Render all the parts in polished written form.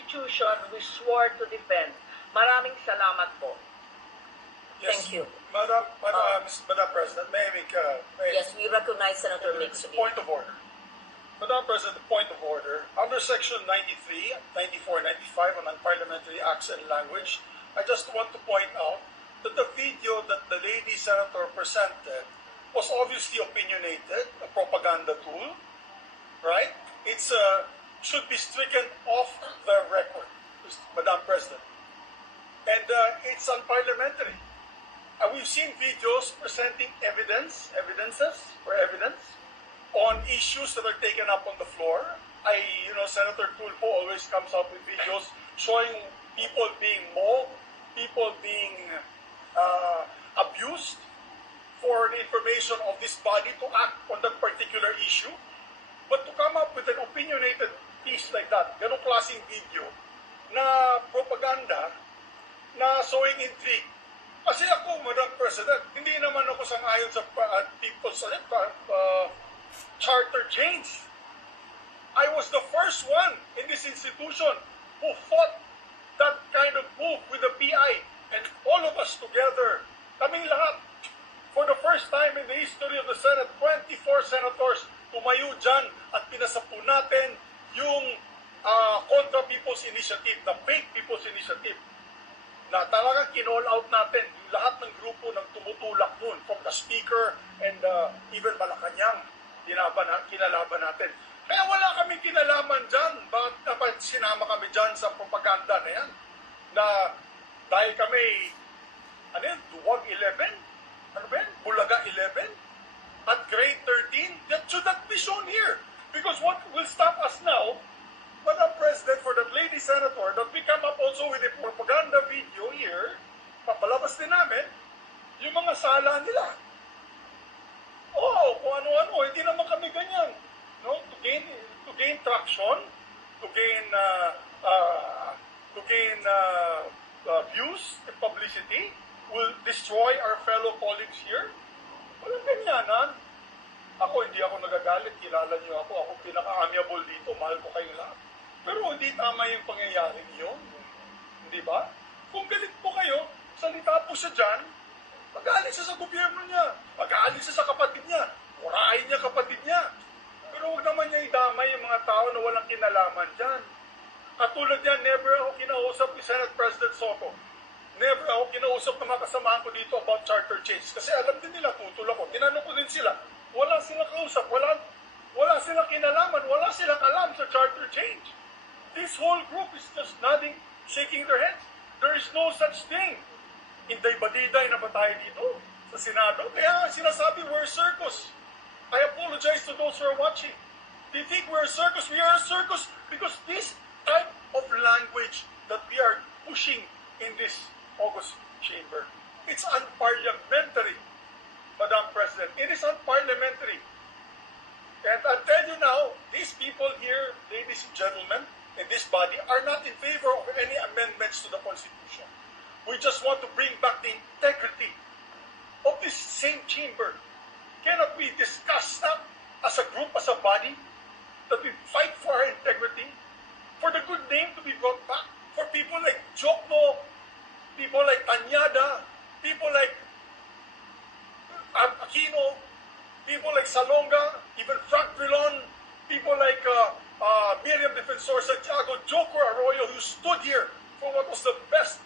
institution we swore to defend. Maraming salamat po. Yes. Thank you. Madam President, may I make Yes, we recognize Senator Zubiri. point of order. Madam President, point of order. Under Section 93, 94, 95 on Unparliamentary Acts and Language, I just want to point out that the video that the lady senator presented was obviously opinionated, a propaganda tool, right? It's should be stricken off the record, Madam President. And it's unparliamentary. We've seen videos presenting evidence on issues that are taken up on the floor. Senator Tulfo always comes up with videos showing people being mobbed, people being abused for the information of this body to act on that particular issue. But to come up with an opinionated piece like that, ganong klaseng video, na propaganda, na sowing intrigue. Kasi ako, Madam President, hindi naman ako sang-ayon sa people's charter change. I was the first one in this institution who fought that kind of move with the PI. And all of us together, kaming lahat, for the first time in the history of the Senate, 24 senators tumayo dyan at pinasapo natin yung Contra People's Initiative, the fake People's Initiative, na talagang kinall out natin yung lahat ng grupo ng tumutulak nun, from the Speaker and even Malacanang, kinalaban natin. Kaya wala kaming kinalaman dyan. Bakit sinama kami dyan sa propaganda na yan? Na dahil kami, Duwag 11? Ano ba yan? Bulaga 11? At grade 13? That should not be shown here. Because what will stop us now, Madam President, for that lady senator, that we come up also with a propaganda video here, papalabas din namin, yung mga sala nila. Kung ano-ano, hindi naman kami ganyan. No? To gain traction, to gain views and publicity, will destroy our fellow colleagues here. Walang ganyanan. Ako, hindi ako nagagalit. Kilala niyo ako. Ako pinaka-amiable dito. Mahal ko kayong lahat. Pero hindi tama yung pangyayari niyo. Hindi ba? Kung galit po kayo, salita po siya dyan, mag-aalis siya sa gobyerno niya. Mag-aalis siya sa kapatid niya. Murahin niya kapatid niya. Pero huwag naman niya idamay yung mga tao na walang kinalaman dyan. Katulad niya, never ako kinausap ni Senate President Soto. Never ako kinausap ng mga kasamahan ko dito about charter change. Kasi alam din nila, tutol ako. Tinanong ko din sila. Wala silang kausap. Wala silang kinalaman. Wala silang alam sa charter change. This whole group is just nodding, shaking their heads. There is no such thing. Inday-badiday na ba tayo dito sa Senado? Kaya sinasabi, we're a circus. I apologize to those who are watching. They think we're a circus. We are a circus because this type of language that we are pushing in this August chamber, it's unparliamentary, Madam President. It is unparliamentary. And I'll tell you now, these people here, ladies and gentlemen, in this body, are not in favor of any amendments to the Constitution. We just want to bring back the integrity of this same chamber. Cannot we discuss that as a group, as a body, that we fight for our integrity, for the good name to be brought back, for people like Jokno, people like Tanyada, people like Aquino, people like Salonga, even Frank Vilon, people like Miriam Defensor Santiago, Joko Arroyo, who stood here for what was the best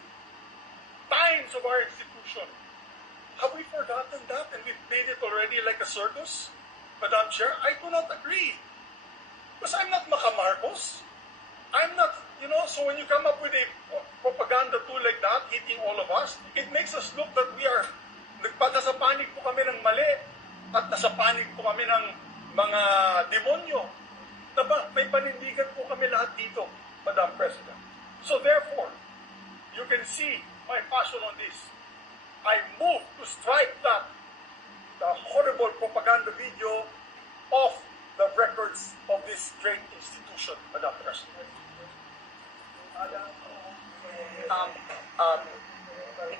times of our institution. Have we forgotten that and we've made it already like a circus? Madam Chair, I do not agree. Because I'm not Marcos. I'm not, so when you come up with a propaganda tool like that, hitting all of us, it makes us look that we are, nasa panig po kami ng mali, at nasa panig po kami ng mga demonyo. May panindigan po kami lahat dito, Madam President. So therefore, you can see my passion on this. I move to strike the horrible propaganda video off the records of this great institution, Madam President.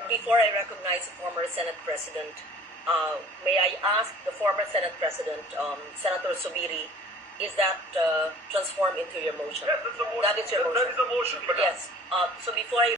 Before I recognize the former Senate President, may I ask the former Senate President, Senator Zubiri, is that transformed into your motion? Yes, that's a motion. That is your motion. That is a motion, madam. Yes. So before I